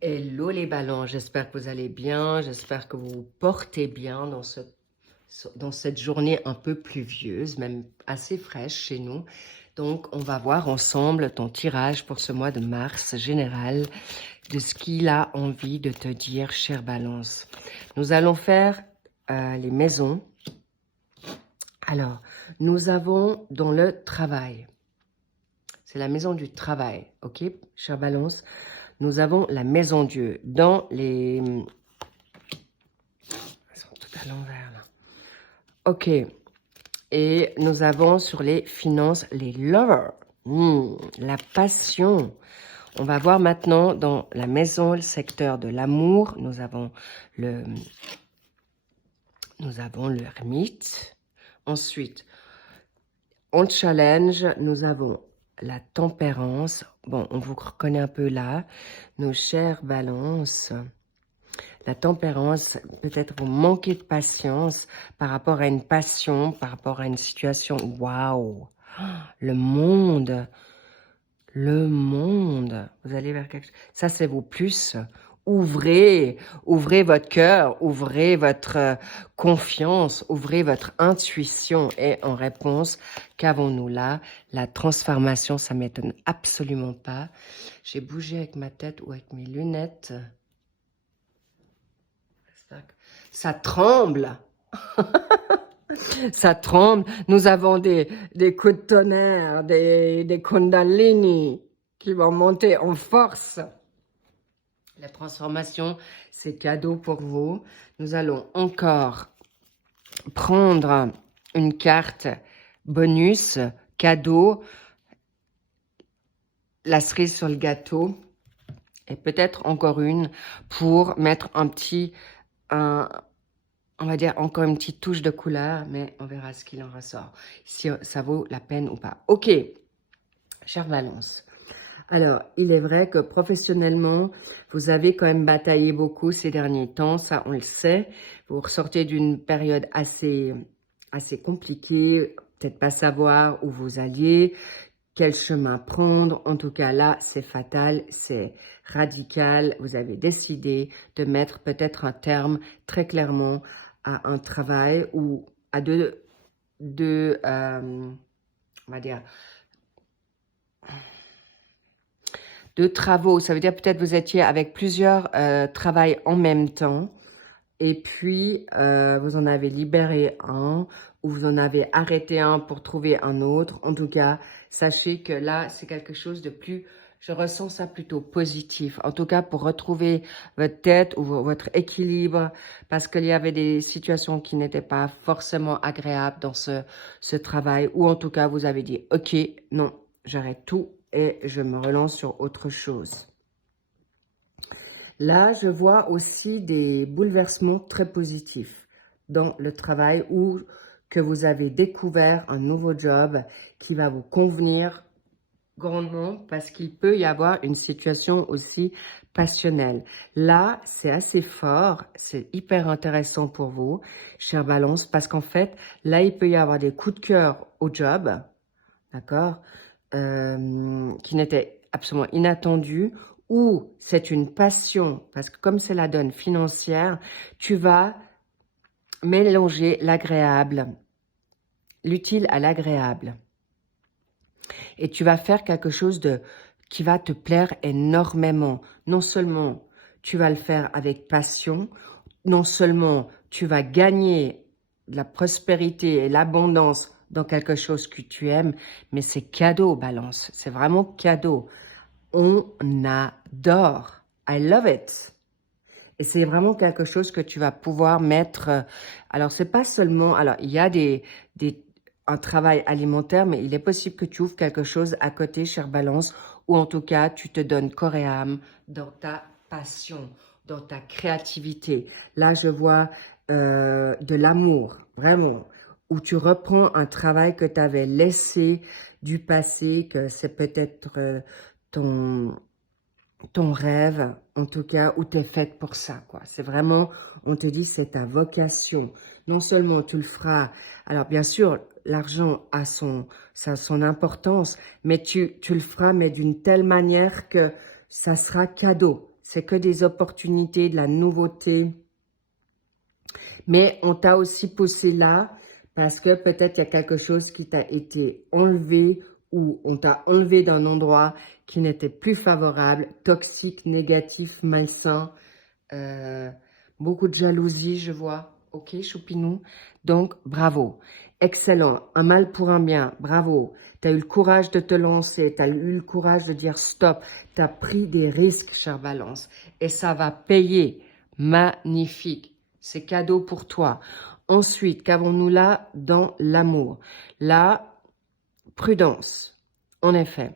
Hello les ballons, j'espère que vous allez bien, j'espère que vous vous portez bien dans cette journée un peu pluvieuse, même assez fraîche chez nous. Donc, on va voir ensemble ton tirage pour ce mois de mars général de ce qu'il a envie de te dire, chère Balance. Nous allons faire les maisons. Alors, nous avons dans le travail, c'est la maison du travail, ok, chère Balance. Nous avons la maison Dieu dans les... Elles sont toutes à l'envers, là. Ok. Et nous avons sur les finances, les lovers. La passion. On va voir maintenant dans la maison, le secteur de l'amour. Nous avons l'ermite. Ensuite, en challenge, nous avons la tempérance. Bon, on vous reconnaît un peu là. Nos chères balances. La tempérance, peut-être vous manquez de patience par rapport à une passion, par rapport à une situation. Waouh! Le monde. Vous allez vers quelque chose. Ça, c'est vos plus. Ouvrez votre cœur, ouvrez votre confiance, ouvrez votre intuition. Et en réponse, qu'avons-nous là? La transformation, ça m'étonne absolument pas. J'ai bougé avec ma tête ou avec mes lunettes. Ça tremble. Ça tremble. Nous avons des coups de tonnerre, des kundalini qui vont monter en force. La transformation, c'est cadeau pour vous. Nous allons encore prendre une carte bonus, cadeau, la cerise sur le gâteau. Et peut-être encore une pour mettre on va dire encore une petite touche de couleur, mais on verra ce qu'il en ressort, si ça vaut la peine ou pas. Ok, chère Valence. Alors, il est vrai que professionnellement, vous avez quand même bataillé beaucoup ces derniers temps, ça on le sait. Vous ressortez d'une période assez compliquée, peut-être pas savoir où vous alliez, quel chemin prendre. En tout cas, là, c'est fatal, c'est radical. Vous avez décidé de mettre peut-être un terme très clairement à un travail ou à on va dire, deux travaux. Ça veut dire peut-être vous étiez avec plusieurs travails en même temps et puis vous en avez libéré un ou vous en avez arrêté un pour trouver un autre. En tout cas, sachez que là, c'est quelque chose de plus... Je ressens ça plutôt positif. En tout cas, pour retrouver votre tête ou votre équilibre, parce qu'il y avait des situations qui n'étaient pas forcément agréables dans ce travail, ou en tout cas, vous avez dit, OK, non, j'arrête tout et je me relance sur autre chose. Là, je vois aussi des bouleversements très positifs dans le travail ou que vous avez découvert un nouveau job qui va vous convenir grandement parce qu'il peut y avoir une situation aussi passionnelle. Là, c'est assez fort, c'est hyper intéressant pour vous, chère Balance, parce qu'en fait, là, il peut y avoir des coups de cœur au job, d'accord, qui n'étaient absolument inattendus, ou c'est une passion, parce que comme c'est la donne financière, tu vas mélanger l'agréable, l'utile à l'agréable. Et tu vas faire quelque chose qui va te plaire énormément. Non seulement tu vas le faire avec passion, non seulement tu vas gagner de la prospérité et l'abondance dans quelque chose que tu aimes, mais c'est cadeau, Balance. C'est vraiment cadeau. On adore. I love it. Et c'est vraiment quelque chose que tu vas pouvoir mettre... alors, c'est pas seulement... Alors, il y a un travail alimentaire, mais il est possible que tu ouvres quelque chose à côté, chère Balance, ou en tout cas, tu te donnes corps et âme dans ta passion, dans ta créativité. Là, je vois de l'amour, vraiment, où tu reprends un travail que tu avais laissé du passé, que c'est peut-être ton rêve, en tout cas, où tu es faite pour ça, quoi. C'est vraiment, on te dit, c'est ta vocation. Non seulement tu le feras, alors bien sûr, l'argent a son importance, mais tu le feras, mais d'une telle manière que ça sera cadeau. C'est que des opportunités, de la nouveauté. Mais on t'a aussi poussé là parce que peut-être il y a quelque chose qui t'a été enlevé ou on t'a enlevé d'un endroit qui n'était plus favorable, toxique, négatif, malsain. Euh, Beaucoup de jalousie, je vois. Ok, choupinou. Donc, bravo. Excellent. Un mal pour un bien. Bravo. Tu as eu le courage de te lancer. Tu as eu le courage de dire stop. Tu as pris des risques, chère Balance. Et ça va payer. Magnifique. C'est cadeau pour toi. Ensuite, qu'avons-nous là dans l'amour? La prudence. En effet.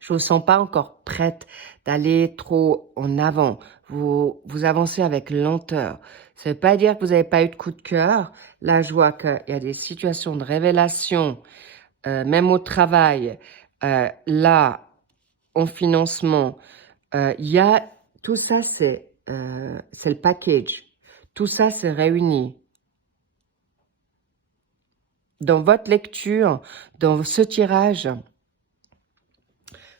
Je ne vous sens pas encore prête d'aller trop en avant. Vous avancez avec lenteur. Ça ne veut pas dire que vous n'avez pas eu de coup de cœur. Là, je vois qu'il y a des situations de révélation, même au travail. Là, en financement, il y a tout ça, c'est le package. Tout ça, c'est réuni. Dans votre lecture, dans ce tirage,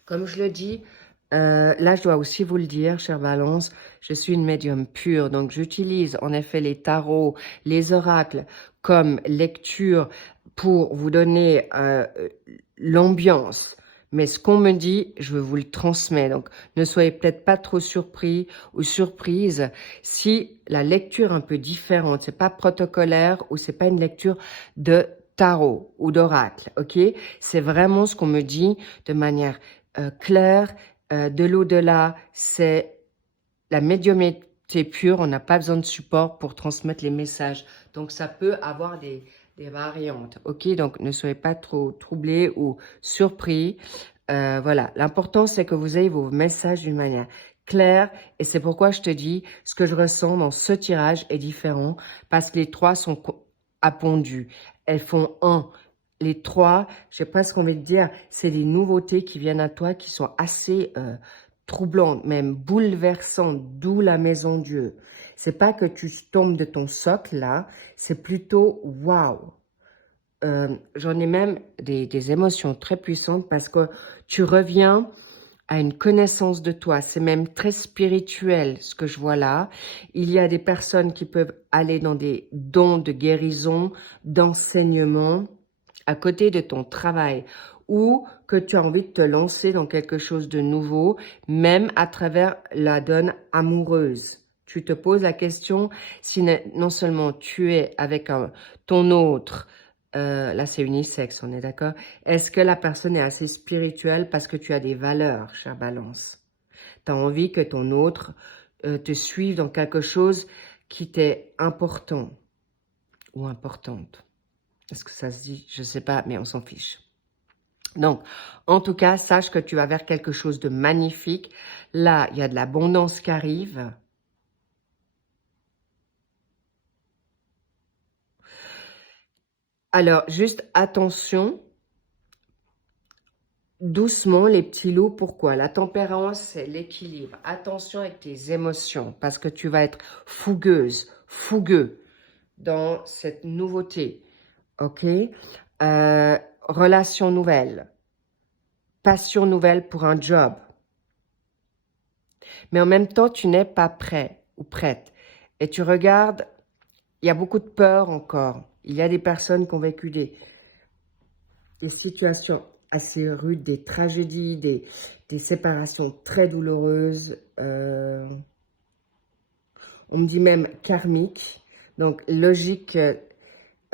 comme je le dis, là, je dois aussi vous le dire, chère Balance, je suis une médium pure, donc j'utilise en effet les tarots, les oracles comme lecture pour vous donner l'ambiance. Mais ce qu'on me dit, je vous le transmets. Donc, ne soyez peut-être pas trop surpris ou surprise si la lecture est un peu différente. C'est pas protocolaire ou c'est pas une lecture de tarot ou d'oracle, ok? C'est vraiment ce qu'on me dit de manière claire, de l'au-delà, c'est la médiumnité pure, on n'a pas besoin de support pour transmettre les messages. Donc, ça peut avoir des variantes, ok? Donc, ne soyez pas trop troublés ou surpris. Voilà, l'important, c'est que vous ayez vos messages d'une manière claire. Et c'est pourquoi je te dis, ce que je ressens dans ce tirage est différent parce que les trois sont appondus. Elles font un. Les trois, j'ai presque envie de dire, c'est des nouveautés qui viennent à toi, qui sont assez troublantes, même bouleversantes, d'où la maison Dieu. C'est pas que tu tombes de ton socle là, c'est plutôt waouh. J'en ai même des émotions très puissantes parce que tu reviens à une connaissance de toi. C'est même très spirituel ce que je vois là. Il y a des personnes qui peuvent aller dans des dons de guérison, d'enseignement, à côté de ton travail ou que tu as envie de te lancer dans quelque chose de nouveau, même à travers la donne amoureuse. Tu te poses la question si non seulement tu es avec ton autre, là c'est unisexe, on est d'accord? Est-ce que la personne est assez spirituelle parce que tu as des valeurs, chère Balance? Tu as envie que ton autre te suive dans quelque chose qui t'est important ou importante. Est-ce que ça se dit? Je ne sais pas, mais on s'en fiche. Donc, en tout cas, sache que tu vas vers quelque chose de magnifique. Là, il y a de l'abondance qui arrive. Alors, juste attention, doucement les petits loups. Pourquoi? La tempérance, c'est l'équilibre. Attention avec tes émotions parce que tu vas être fougueuse, fougueux dans cette nouveauté. Ok? Relation nouvelle. Passion nouvelle pour un job. Mais en même temps, tu n'es pas prêt ou prête. Et tu regardes, il y a beaucoup de peur encore. Il y a des personnes qui ont vécu des situations assez rudes, des tragédies, des séparations très douloureuses. On me dit même karmiques. Donc, logique,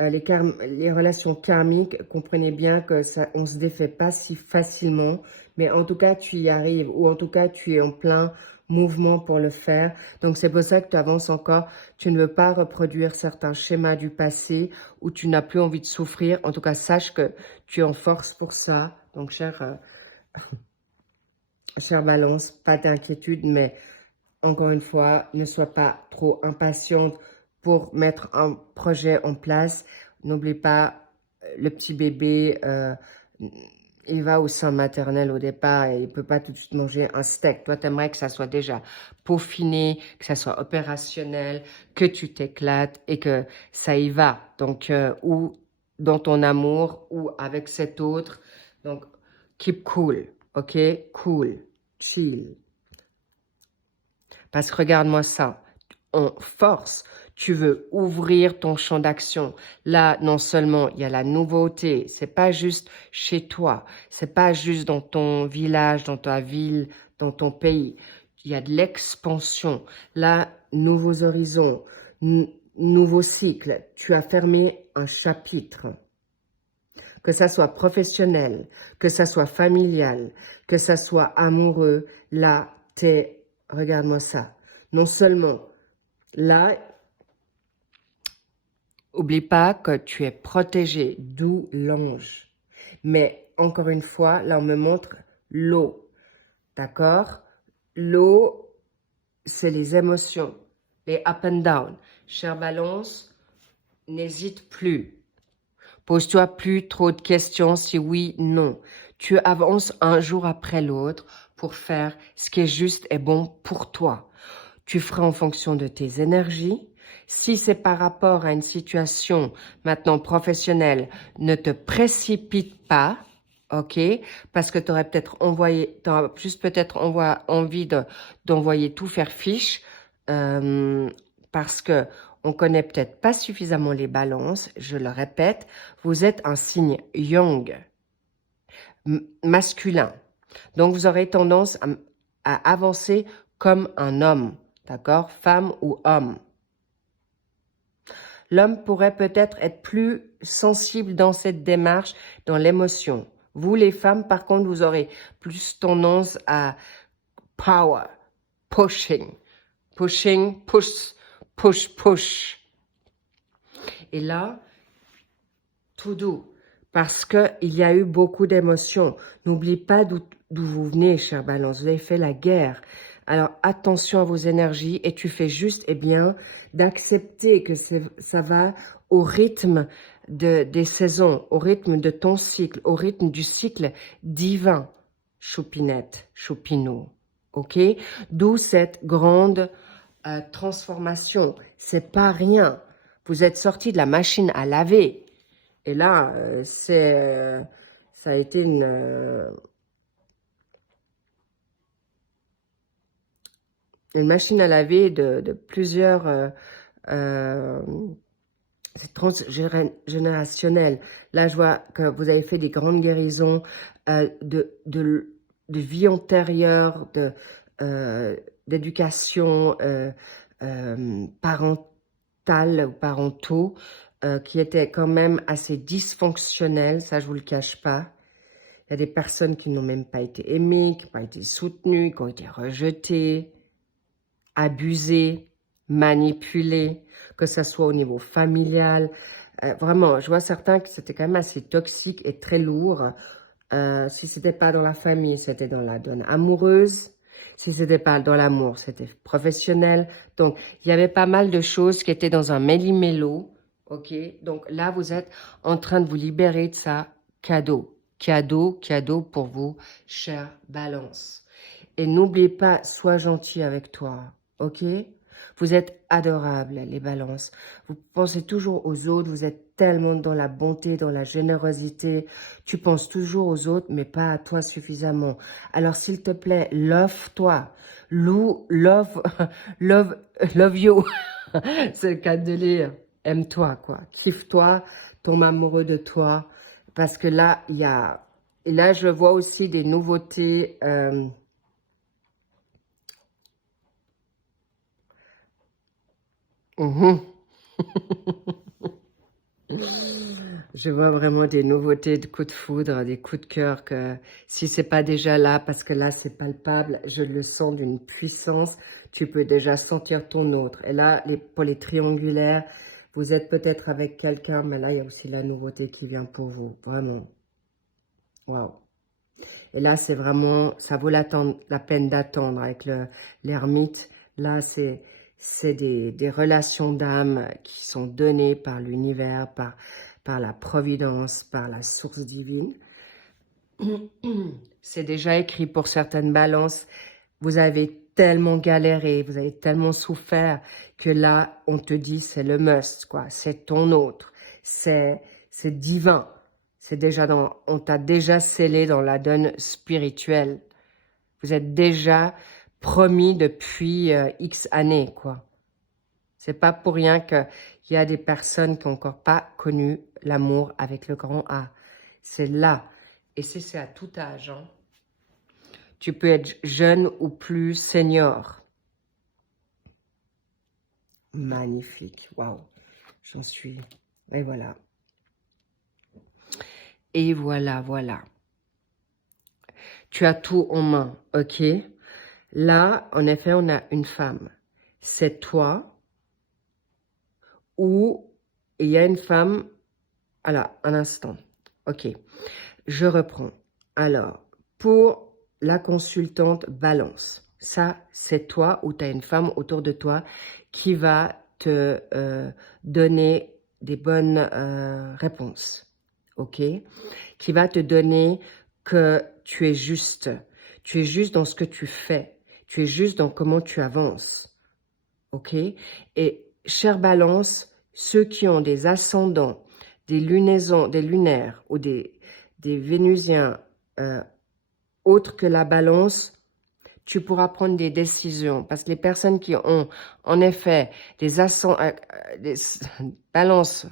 les relations karmiques, comprenez bien que ça, on se défait pas si facilement, mais en tout cas, tu y arrives, ou en tout cas, tu es en plein mouvement pour le faire. Donc, c'est pour ça que tu avances encore. Tu ne veux pas reproduire certains schémas du passé où tu n'as plus envie de souffrir. En tout cas, sache que tu es en force pour ça. Donc, chère Balance, pas d'inquiétude, mais encore une fois, ne sois pas trop impatiente pour mettre un projet en place. N'oublie pas, le petit bébé, il va au sein maternel au départ et il ne peut pas tout de suite manger un steak. Toi, tu aimerais que ça soit déjà peaufiné, que ça soit opérationnel, que tu t'éclates et que ça y va. Donc, ou dans ton amour ou avec cet autre. Donc, keep cool, ok? Cool, chill. Parce que regarde-moi ça, en force, tu veux ouvrir ton champ d'action. Là, non seulement il y a la nouveauté, c'est pas juste chez toi, c'est pas juste dans ton village, dans ta ville, dans ton pays. Il y a de l'expansion. Là, nouveaux horizons, nouveau cycle. Tu as fermé un chapitre. Que ça soit professionnel, que ça soit familial, que ça soit amoureux, là, regarde-moi ça. Non seulement, là, oublie pas que tu es protégé, d'où l'ange. Mais, encore une fois, là, on me montre l'eau, d'accord? L'eau, c'est les émotions, les up and down. Chère Balance, n'hésite plus. Pose-toi plus trop de questions, si oui, non. Tu avances un jour après l'autre pour faire ce qui est juste et bon pour toi. Tu feras en fonction de tes énergies. Si c'est par rapport à une situation maintenant professionnelle, ne te précipite pas, ok? Parce que tu aurais peut-être juste peut-être envie d'envoyer tout faire fiche, parce que on connaît peut-être pas suffisamment les balances. Je le répète, vous êtes un signe yang, masculin. Donc, vous aurez tendance à avancer comme un homme, d'accord? Femme ou homme. L'homme pourrait peut-être être plus sensible dans cette démarche, dans l'émotion. Vous, les femmes, par contre, vous aurez plus tendance à power, pushing, push. Et là, tout doux, parce qu'il y a eu beaucoup d'émotions. N'oubliez pas d'où vous venez, chère Balance. Vous avez fait la guerre. Alors, attention à vos énergies et tu fais juste, eh bien, d'accepter que ça va au rythme des saisons, au rythme de ton cycle, au rythme du cycle divin, choupinette, choupinou. OK? D'où cette grande transformation. C'est pas rien. Vous êtes sorti de la machine à laver. Et là, ça a été une machine à laver de plusieurs... c'est transgénérationnel. Là, je vois que vous avez fait des grandes guérisons de vie antérieure, d'éducation parentale ou parentaux, qui étaient quand même assez dysfonctionnels, ça je vous le cache pas. Il y a des personnes qui n'ont même pas été aimées, qui n'ont pas été soutenues, qui ont été rejetées, abusées, manipulées, que ce soit au niveau familial. Vraiment, je vois certains que c'était quand même assez toxique et très lourd. Si c'était pas dans la famille, c'était dans la donne amoureuse. Si c'était pas dans l'amour, c'était professionnel. Donc, il y avait pas mal de choses qui étaient dans un méli-mélo. OK? Donc là, vous êtes en train de vous libérer de ça. Cadeau. Cadeau pour vous, chère Balance. Et n'oubliez pas, sois gentil avec toi. OK? Vous êtes adorables, les balances. Vous pensez toujours aux autres. Vous êtes tellement dans la bonté, dans la générosité. Tu penses toujours aux autres, mais pas à toi suffisamment. Alors, s'il te plaît, love-toi. Love you. C'est le cas de lire. Aime-toi, quoi. Kiffe-toi. Tombe amoureux de toi. Parce que là, il y a... Et là, je vois aussi des nouveautés... Je vois vraiment des nouveautés de coups de foudre, des coups de cœur que si c'est pas déjà là, parce que là c'est palpable, je le sens d'une puissance, tu peux déjà sentir ton autre. Et là, pour les triangulaires, vous êtes peut-être avec quelqu'un, mais là il y a aussi la nouveauté qui vient pour vous, vraiment. Waouh. Et là c'est vraiment, ça vaut la peine d'attendre avec l'ermite. Là c'est des relations d'âme qui sont données par l'univers, par la providence, par la source divine. C'est déjà écrit pour certaines balances. Vous avez tellement galéré, vous avez tellement souffert que là, on te dit c'est le must, quoi. C'est ton autre. C'est divin. C'est déjà on t'a déjà scellé dans la donne spirituelle. Vous êtes déjà promis depuis X années, quoi. C'est pas pour rien qu'il y a des personnes qui n'ont encore pas connu l'amour avec le grand A. C'est là. Et c'est à tout âge. Hein. Tu peux être jeune ou plus senior. Magnifique. Waouh. J'en suis. Et voilà. Et voilà, voilà. Tu as tout en main, ok? Là, en effet, on a une femme. C'est toi ou il y a une femme. Alors, un instant. Ok. Je reprends. Alors, pour la consultante balance, ça, c'est toi ou tu as une femme autour de toi qui va te donner des bonnes réponses. Ok? Qui va te donner que tu es juste. Tu es juste dans ce que tu fais. Tu es juste dans comment tu avances. Ok? Et chère balance, ceux qui ont des ascendants, des lunaisons, des lunaires ou des vénusiens autres que la balance, tu pourras prendre des décisions. Parce que les personnes qui ont en effet des balances,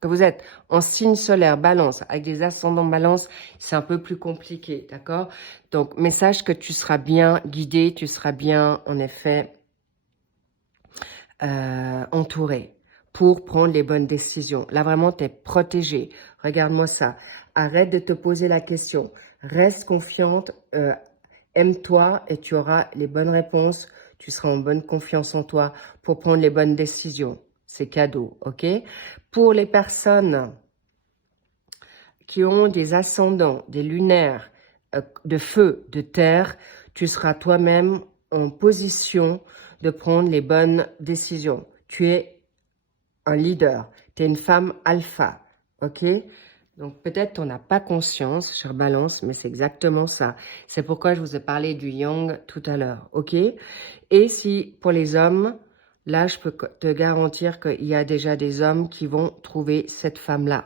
que vous êtes en signe solaire balance, avec des ascendants balance, c'est un peu plus compliqué, d'accord? Donc, message que tu seras bien guidé, tu seras bien, en effet, entouré pour prendre les bonnes décisions. Là, vraiment, tu es protégé. Regarde-moi ça. Arrête de te poser la question. Reste confiante, aime-toi et tu auras les bonnes réponses. Tu seras en bonne confiance en toi pour prendre les bonnes décisions. C'est cadeau, ok? Pour les personnes qui ont des ascendants, des lunaires, de feu, de terre, tu seras toi-même en position de prendre les bonnes décisions. Tu es un leader, tu es une femme alpha, ok? Donc peut-être tu n'en as pas conscience, chère balance, mais c'est exactement ça. C'est pourquoi je vous ai parlé du yang tout à l'heure, ok? Et si pour les hommes, là je peux te garantir qu'il y a déjà des hommes qui vont trouver cette femme-là.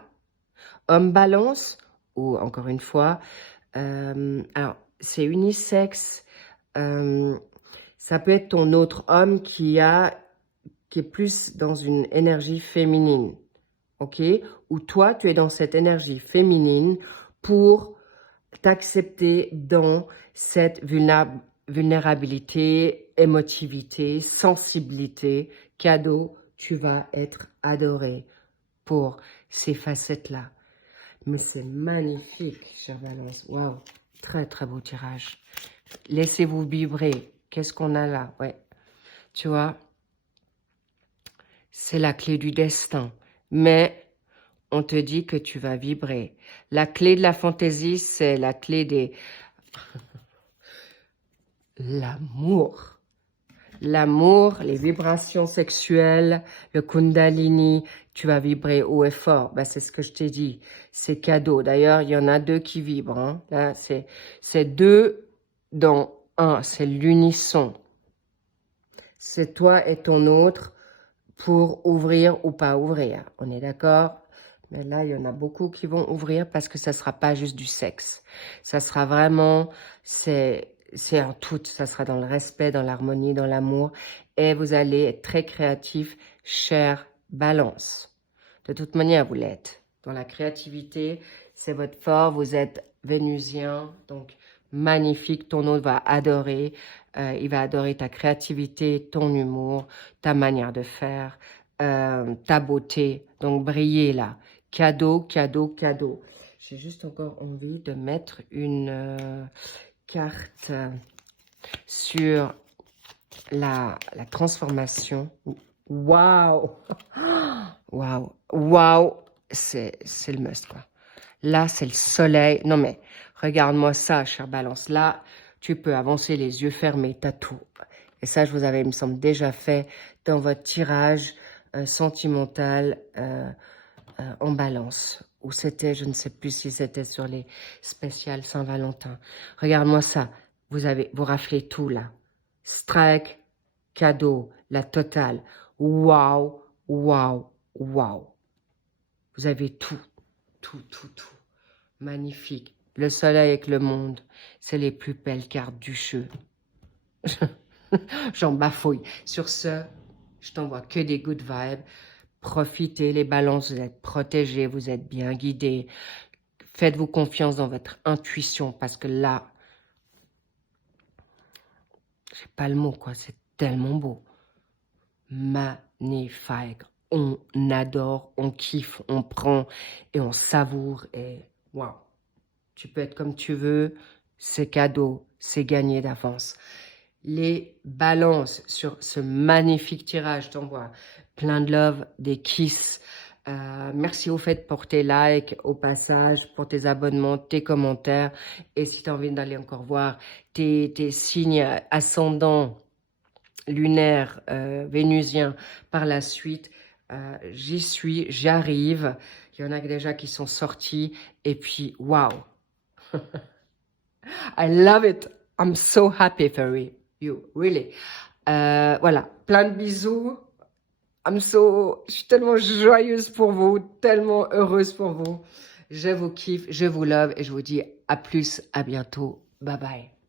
Homme balance, ou encore une fois, alors c'est unisexe, ça peut être ton autre homme qui est plus dans une énergie féminine, ok? Ou toi, tu es dans cette énergie féminine pour t'accepter dans cette vulnérabilité, émotivité, sensibilité, cadeau, tu vas être adoré pour ces facettes-là. Mais c'est magnifique, chère Balance. Waouh, très très beau tirage. Laissez-vous vibrer. Qu'est-ce qu'on a là? Ouais, tu vois, c'est la clé du destin. Mais on te dit que tu vas vibrer. La clé de la fantaisie, c'est la clé des... L'amour. L'amour, les vibrations sexuelles, le kundalini, tu vas vibrer haut et fort. Ben, c'est ce que je t'ai dit. C'est cadeau. D'ailleurs, il y en a deux qui vibrent. Hein. Là, c'est deux dans un. C'est l'unisson. C'est toi et ton autre pour ouvrir ou pas ouvrir. On est d'accord? Mais là, il y en a beaucoup qui vont ouvrir parce que ça ne sera pas juste du sexe. Ça sera vraiment, c'est un tout. Ça sera dans le respect, dans l'harmonie, dans l'amour. Et vous allez être très créatif, cher balance. De toute manière, vous l'êtes. Dans la créativité, c'est votre fort. Vous êtes vénusien. Donc, magnifique. Ton autre va adorer. Il va adorer ta créativité, ton humour, ta manière de faire, ta beauté. Donc, briller là. Cadeau, cadeau, cadeau. J'ai juste encore envie de mettre une carte sur la transformation. Waouh! Waouh! Waouh! C'est le must, quoi. Là, c'est le soleil. Non, mais regarde-moi ça, chère balance. Là, tu peux avancer les yeux fermés. T'as tout. Et ça, je vous avais, il me semble, déjà fait dans votre tirage sentimental en balance. Ou c'était, je ne sais plus si c'était sur les spéciales Saint-Valentin. Regarde-moi ça. Vous raflez tout, là. Strike, cadeau, la totale. Waouh, waouh, waouh. Vous avez tout, tout, tout, tout. Magnifique. Le soleil avec le monde, c'est les plus belles cartes du jeu. J'en bafouille. Sur ce, je t'envoie que des good vibes. Profitez, les balances, vous êtes protégés, vous êtes bien guidés. Faites-vous confiance dans votre intuition parce que là, j'ai pas le mot, quoi. C'est tellement beau. Magnifique. On adore, on kiffe, on prend et on savoure. Et waouh, tu peux être comme tu veux. C'est cadeau, c'est gagné d'avance. Les balances sur ce magnifique tirage, je t'envoie plein de love, des kisses. Merci au fait pour tes likes, au passage, pour tes abonnements, tes commentaires. Et si tu as envie d'aller encore voir tes signes ascendants, lunaires, vénusiens par la suite, j'y suis, j'arrive. Il y en a déjà qui sont sortis. Et puis, waouh! I love it. I'm so happy for you, really. Voilà, plein de bisous. Je suis tellement joyeuse pour vous, tellement heureuse pour vous. Je vous kiffe, je vous love et je vous dis à plus, à bientôt. Bye bye.